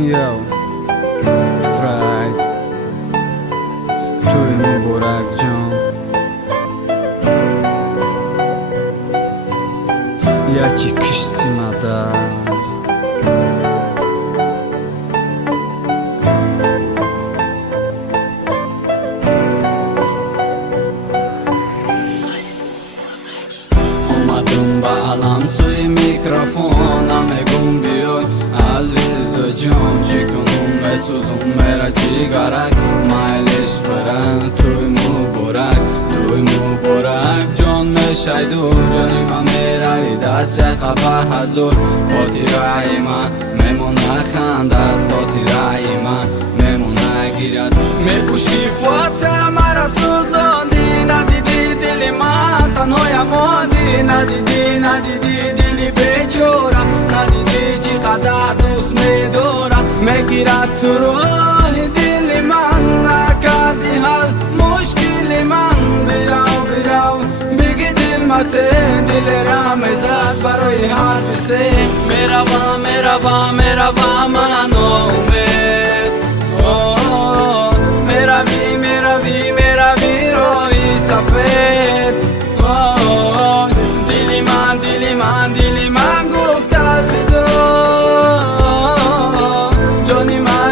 Yo, Fried توی مبارک جان یکی کشتی مدر اومدم با علم سوی میکروفون همگون بیای الویدو جان چی کنم بسوزم میره جیگرک مایلش برن توی مبارک جان میشیدو جانی من میروی دست قبه هزار خاطره من میمونه خندد خاطره من میمونه گیرد میپوشی فاتح مرا سوزاندی ندیدی دلی من تنهای ماندی ندیدی دلی بیچاره ندیدی چقدر دوست میدارم میگیرد تو راه دل من نکردی حل مشکل من بیراو بگی دل مته دل را میزد برای حرف سه میروم من امید میروی روی سفید دلی من گفت الوداع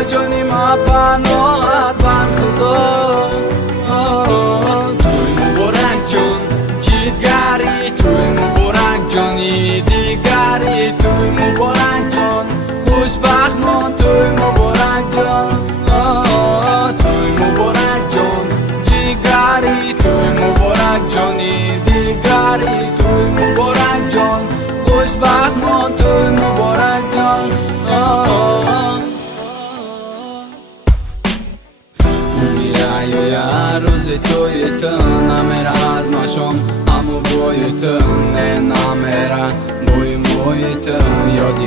جانی ما پناهت بر خدا توی مبارک جان جیگری توی مبارک جانی دیگری توی مبارک جان خوشبخت مان توی مبارک جان توی مبارک جان جیگری توی مبارک جانی دیگری توی مبارک جان خوشبخت مان توی مبارک جان میره یا روزی توی تو نمیره از مشام همو بوی تو نه نمیره بوی تو یادی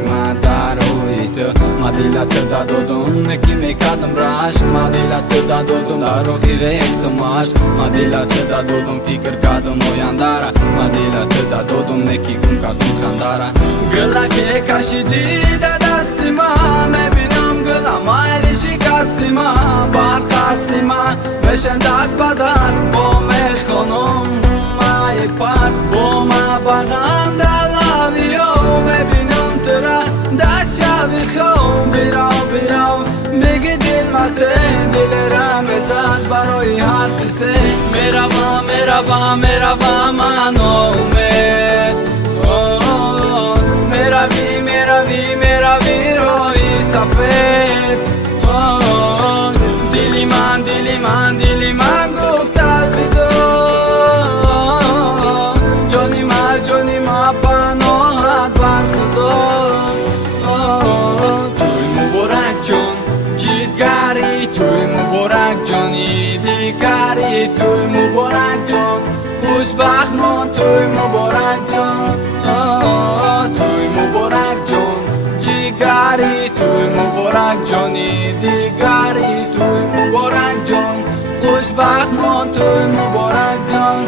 من در روی تو مدیلت دادم نکی میکردم رشت مدیلت دادم در آخر اختماش مدیلت دادم فکر کردم آینداره مدیلت دادم نکی گم کردم خنداره گل که کشیدی در دست من میبینم گلم مایلی شکستی من برخستی من میشن دست به دست با میخونم مای پست با ما بغم در لاویو میبینم تو را دست شوی خوب بیراو میگی دل مته دل را میزد برای حرف سه میروم من امید میروی روی سفید دلی من گفت الوداع جانی ما پناهت بر خدا توی مبارک جان جیگری توی مبارک جانی دیگری توی مبارک جان خوشبخت مان توی مبارک جان توی مبارک جان جیگری توی مبارک جانی دیگری توی مبارک جان خوشبخت مان توی مبارک جان